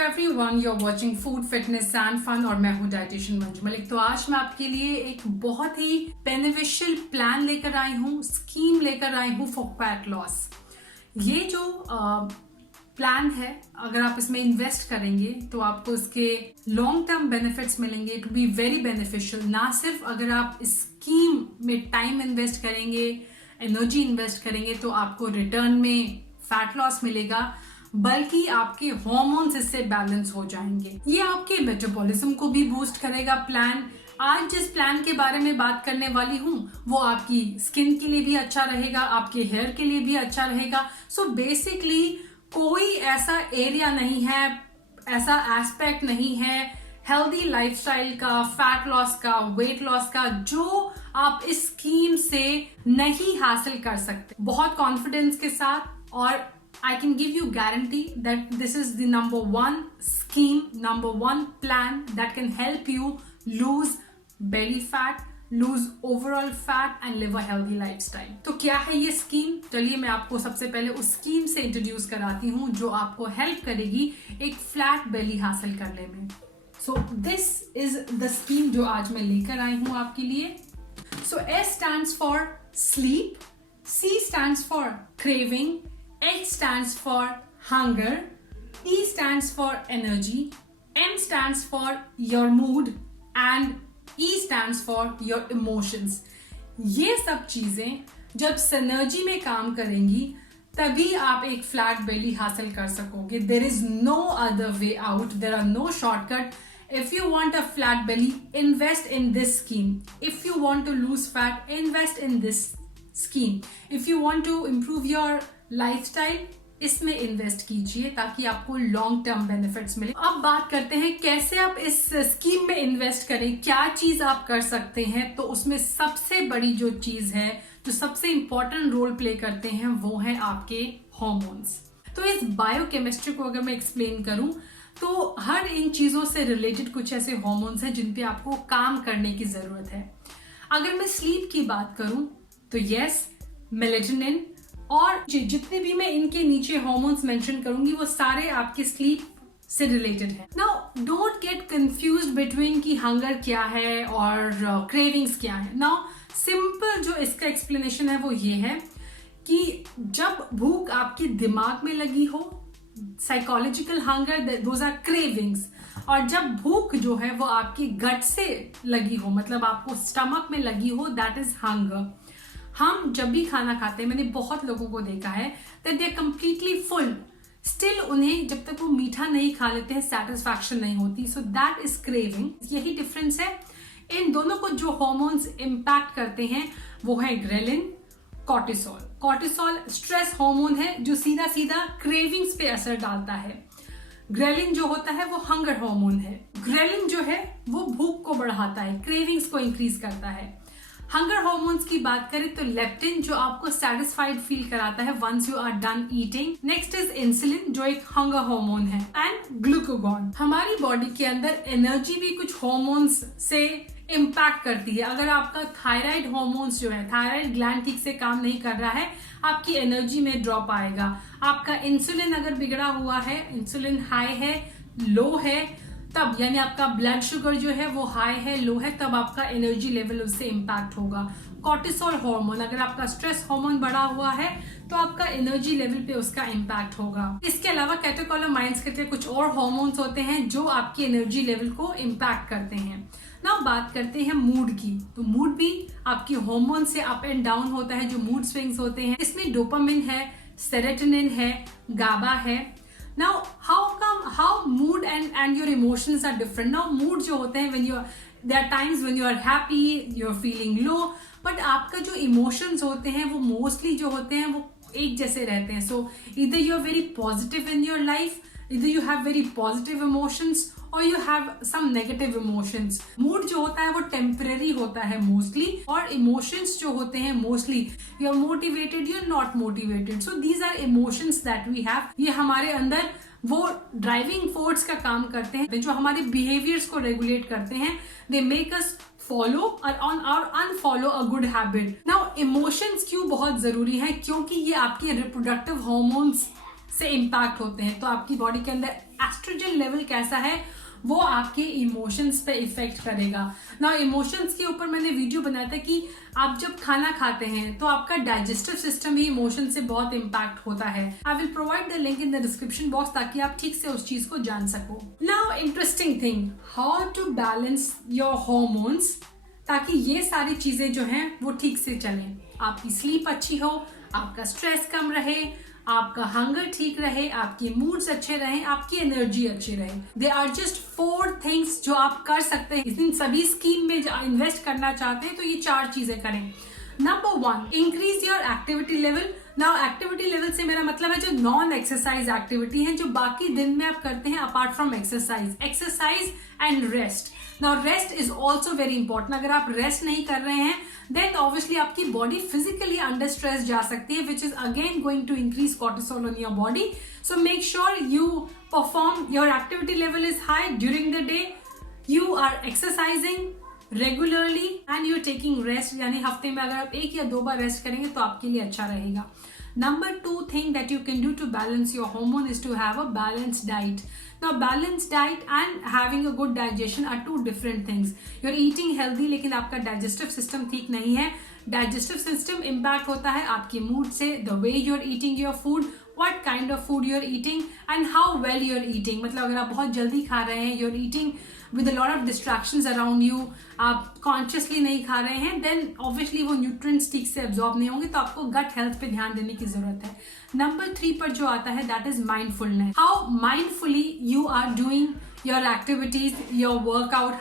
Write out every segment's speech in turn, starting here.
Everyone, you are watching food fitness and fun और मैं हूँ डाइटिशियन मंजू मलिक। तो आज मैं आपके लिए एक बहुत ही बेनिफिशियल प्लान लेकर आई हूँ, स्कीम लेकर आई हूँ फॉर फैट लॉस। ये जो प्लान है, अगर आप इसमें इन्वेस्ट करेंगे तो आपको इसके लॉन्ग टर्म बेनिफिट्स मिलेंगे। It will be very beneficial. ना सिर्फ अगर आप इस स्कीम में टाइम इन्वेस्ट करेंगे, एनर्जी इन्वेस्ट करेंगे तो आपको रिटर्न में फैट लॉस मिलेगा, बल्कि आपके हार्मोन्स इससे बैलेंस हो जाएंगे। ये आपके मेटाबॉलिज्म को भी बूस्ट करेगा प्लान। आज जिस प्लान के बारे में बात करने वाली हूँ वो आपकी स्किन के लिए भी अच्छा रहेगा, आपके हेयर के लिए भी अच्छा रहेगा। सो बेसिकली कोई ऐसा एरिया नहीं है, ऐसा एस्पेक्ट नहीं है हेल्दी लाइफस्टाइल का, फैट लॉस का, वेट लॉस का, जो आप इस स्कीम से नहीं हासिल कर सकते। बहुत कॉन्फिडेंस के साथ, और I can give you guarantee that this is the number one scheme, number one plan that can help you lose belly fat, lose overall fat and live a healthy lifestyle. तो क्या है ये scheme? चलिए मैं आपको सबसे पहले उस स्कीम से इंट्रोड्यूस कराती हूँ जो आपको हेल्प करेगी एक फ्लैट बेली हासिल करने में। So this is the scheme जो आज मैं लेकर आई हूँ आपके लिए। So S stands for sleep, C stands for craving, H stands for hunger, E stands for energy, M stands for your mood and E stands for your emotions. ये सब चीजें जब सिनर्जी में काम करेंगी तभी आप एक फ्लैट बेली हासिल कर सकोगे। There is no other way out. There are no shortcut. If you want a flat belly, invest in this scheme. If you want to lose fat, invest in this scheme. If you want to improve your lifestyle, इसमें invest कीजिए ताकि आपको long term benefits मिले। अब बात करते हैं कैसे आप इस स्कीम में इन्वेस्ट करें, क्या चीज आप कर सकते हैं। तो उसमें सबसे बड़ी जो चीज है, जो सबसे इंपॉर्टेंट रोल प्ले करते हैं, वो है आपके हार्मोन्स। तो इस बायोकेमिस्ट्री को अगर मैं एक्सप्लेन करूं तो हर इन चीजों से रिलेटेड कुछ ऐसे हार्मोन्स हैं जिन पे आपको काम करने की जरूरत है। अगर मैं स्लीप की बात करूं तो यस, मेलेटोनिन और जितने भी मैं इनके नीचे हार्मोन्स मेंशन करूंगी वो सारे आपके स्लीप से रिलेटेड है। Now don't get confused between कि हंगर क्या है और क्रेविंग्स क्या है। नाउ सिंपल जो इसका एक्सप्लेनेशन है वो ये है कि जब भूख आपके दिमाग में लगी हो, psychological hunger, those are cravings, और जब भूख जो है वो आपकी गट से लगी हो, मतलब आपको स्टमक में लगी हो, दैट इज हंगर। हम जब भी खाना खाते हैं, मैंने बहुत लोगों को देखा है that they are completely full, still उन्हें जब तक वो मीठा नहीं खा लेते हैं सेटिस्फैक्शन नहीं होती। So that is craving. यही डिफरेंस है। इन दोनों को जो हार्मोन्स इंपैक्ट करते हैं वो है ghrelin, cortisol. Cortisol stress hormone है जो सीधा सीधा क्रेविंग्स पे असर डालता है। ग्रेलिन जो होता है वो हंगर हार्मोन है। ग्रेलिन जो है वो भूख को बढ़ाता है, क्रेविंग्स को इंक्रीज करता है। हंगर हार्मोन्स की बात करें तो लेप्टिन जो आपको सेटिस्फाइड फील कराता है once you are done eating. Next is insulin जो एक हंगर हार्मोन है, एंड ग्लूकागॉन। हमारी बॉडी के अंदर एनर्जी भी कुछ हार्मोन्स से इम्पैक्ट करती है। अगर आपका थायराइड हार्मोन्स जो है, थायराइड ग्लैंड ठीक से काम नहीं कर रहा है, आपकी एनर्जी में ड्रॉप आएगा। आपका इंसुलिन अगर बिगड़ा हुआ है, इंसुलिन हाई है, लो है, तब यानी आपका ब्लड शुगर जो है वो हाई है, लो है, तब आपका एनर्जी लेवल उससे इम्पैक्ट होगा। कॉर्टिसोल हार्मोन, अगर आपका स्ट्रेस हार्मोन बढ़ा हुआ है तो आपका एनर्जी लेवल पे उसका इम्पैक्ट होगा। इसके अलावा कैटेकोलोमाइन्स के कुछ और हार्मोन्स होते हैं जो आपकी एनर्जी लेवल को इम्पैक्ट करते हैं। नाउ बात करते हैं मूड की। तो मूड भी आपकी हार्मोन से अप एंड डाउन होता है, जो मूड स्विंग्स होते हैं। इसमें डोपामिन है, सेरोटोनिन है, गाबा है। Now, how mood and your emotions are different. Now, mood जो होते हैं there are times when you are happy, you're feeling low, but आपका जो emotions होते हैं वो mostly जो होते हैं वो एक जैसे रहते हैं। So, either you're very positive in your life, either you have very positive emotions or you have some negative emotions. Mood जो होता है वो temporary होता है mostly, और emotions जो होते हैं mostly you're motivated, you're not motivated. So these are emotions that we have. ये हमारे अंदर वो ड्राइविंग फोर्स का काम करते हैं जो हमारे बिहेवियर्स को रेगुलेट करते हैं। They make us follow or unfollow a good habit. Now emotions क्यों बहुत जरूरी है? क्योंकि ये आपके रिप्रोडक्टिव हार्मोन्स से इम्पैक्ट होते हैं। तो आपकी बॉडी के अंदर एस्ट्रोजन लेवल कैसा है वो आपके इमोशंस पे इफेक्ट करेगा ना। इमोशंस के ऊपर मैंने वीडियो बनाया था कि आप जब खाना खाते हैं तो आपका डाइजेस्टिव सिस्टम भी इमोशन से बहुत इम्पैक्ट होता है। I will provide the link in the description box ताकि आप ठीक से उस चीज को जान सको। Now interesting thing, how to balance your hormones ताकि ये सारी चीजें जो हैं वो ठीक से चलें। आपकी स्लीप अच्छी हो, आपका स्ट्रेस कम रहे, आपका हंगर ठीक रहे, आपके मूड्स अच्छे रहें, आपकी एनर्जी अच्छी रहे। दे आर जस्ट 4 थिंग्स जो आप कर सकते हैं। इन सभी स्कीम में जो इन्वेस्ट करना चाहते हैं तो ये 4 चीजें करें। Number 1, increase your activity level. Now activity level से मेरा मतलब है जो नॉन एक्सरसाइज एक्टिविटी है, जो बाकी दिन में आप करते हैं apart from exercise and rest. Now rest is also very important. अगर आप रेस्ट नहीं कर रहे हैं देन ऑब्वियसली आपकी बॉडी फिजिकली अंडर स्ट्रेस जा सकती है, which is again going to increase cortisol on your body. So make sure you perform, your activity level is high during the day, you are exercising regularly and you taking rest, यानी हफ्ते में अगर आप 1 या 2 बार rest करेंगे तो आपके लिए अच्छा रहेगा। Number 2 thing that you can do to balance your hormone is to have a balanced diet. Now balanced diet and having a good digestion are 2 different things. You're eating healthy लेकिन आपका digestive system ठीक नहीं है। Digestive system impact होता है आपके mood से, the way you're eating your food, what kind of food you're eating and how well you're eating। मतलब अगर आप बहुत जल्दी खा रहे हैं, you're eating with a lot of distractions around you, आप कॉन्शियसली नहीं खा रहे हैं, देन ऑब्वियसली वो न्यूट्रिएंट्स ठीक से एब्जॉर्ब नहीं होंगे, तो आपको गट हेल्थ पे ध्यान देने की जरूरत है। नंबर 3 पर जो आता है that is mindfulness. How mindfully you are doing your activities, your workout,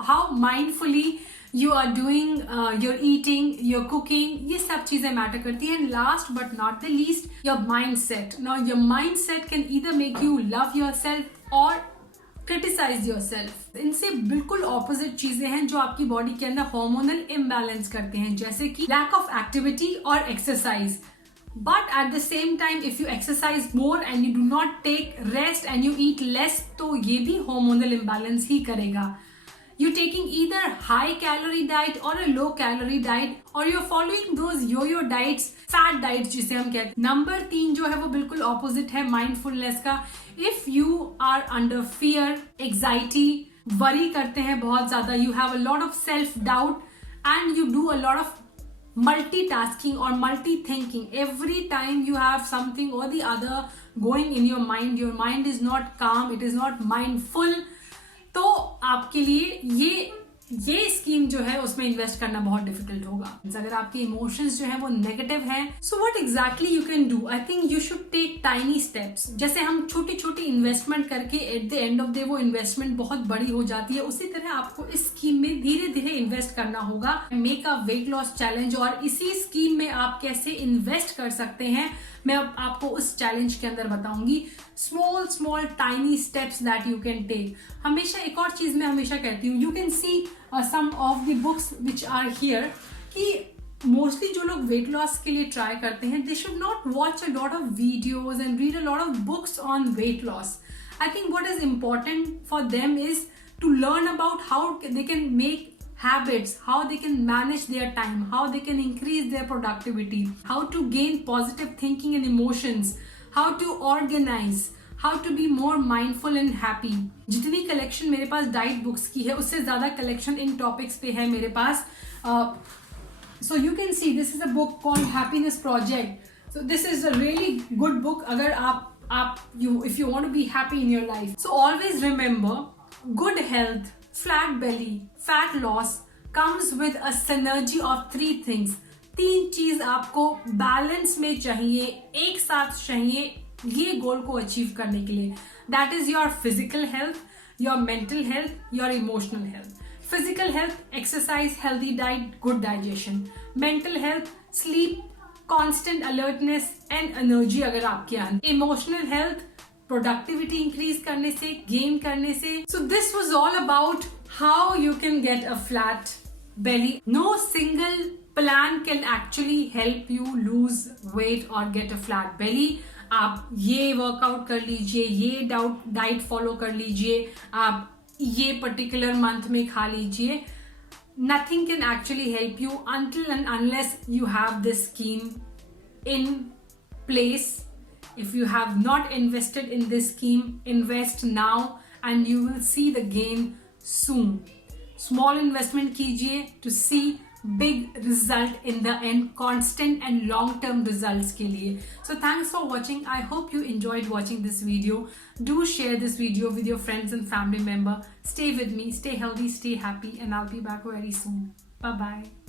how mindfully you are doing your eating, your cooking, ये सब चीजें मैटर करती हैं। Last but not the least, your mind set. Now your mind set can either make you love yourself or criticise yourself. इनसे बिल्कुल opposite चीजें हैं जो आपकी बॉडी के अंदर हार्मोनल इम्बैलेंस करते हैं, जैसे कि लैक ऑफ एक्टिविटी और exercise. But at the same time if you exercise more and you do not take rest and you eat less, तो ये भी हार्मोनल इम्बैलेंस ही करेगा। You're taking either high calorie diet or a low calorie diet, or you're following those yo-yo diets, fat diets जिसे हम कहते हैं। Number 3 जो है वो बिल्कुल ऑपोजिट है माइंडफुलनेस का। If you are under fear, anxiety, worry करते हैं बहुत ज्यादा, you have a lot of self doubt and you do a lot of multitasking or multi-thinking. Every time you have something or the other going in your mind is not calm, it is not mindful. तो आपके लिए ये scheme जो है उसमें invest करना बहुत difficult होगा अगर आपके इमोशंस जो है वो नेगेटिव हैं। So what exactly you can do, I think you should take tiny steps. जैसे हम छोटी छोटी इन्वेस्टमेंट करके at the end of day वो इन्वेस्टमेंट बहुत बड़ी हो जाती है, उसी तरह आपको इस स्कीम में धीरे धीरे इन्वेस्ट करना होगा। Make a weight loss challenge, और इसी स्कीम में आप कैसे इन्वेस्ट कर सकते हैं मैं आपको उस चैलेंज के अंदर बताऊंगी। Small tiny steps that you can take. हमेशा एक और चीज मैं हमेशा कहती हूँ, you can see some of the books which are here, कि मोस्टली जो लोग वेट लॉस के लिए ट्राई करते हैं they should not watch a lot of videos and read a lot of books on weight loss. I think what is important for them is to learn about how they can make habits, how they can manage their time, how they can increase their productivity, how to gain positive thinking and emotions, how to organize, how to be more mindful and happy. जितनी collection मेरे पास diet books की है उससे ज्यादा collection in topics पे है मेरे पास। So you can see this is a book called Happiness Project. So this is a really good book अगर if you want to be happy in your life. So always remember, good health, flat belly, fat loss comes with a synergy of 3 things. 3 चीज आपको balance में चाहिए, एक साथ चाहिए ये गोल को अचीव करने के लिए। That is your physical health, your mental health, your emotional health. Physical health, exercise, healthy diet, good digestion. Mental health, sleep, constant alertness and energy अगर आपके अंदर। इमोशनल हेल्थ, प्रोडक्टिविटी इंक्रीज करने से, गेन करने से। So this was all about how you can get a flat belly. No single plan can actually help you lose weight or get a flat belly. आप ये workout कर लीजिए, ये diet follow कर लीजिए, आप ये पर्टिकुलर मंथ में खा लीजिए, nothing can actually help you until and unless you have this scheme in place If you have not invested in this scheme, invest now and you will see the gain soon. Small investment कीजिए to see big result in the end, constant and long term results के लिए. So thanks for watching. I hope you enjoyed watching this video. Do share this video with your friends and family member. Stay with me, stay healthy, stay happy, and I'll be back very soon. Bye bye.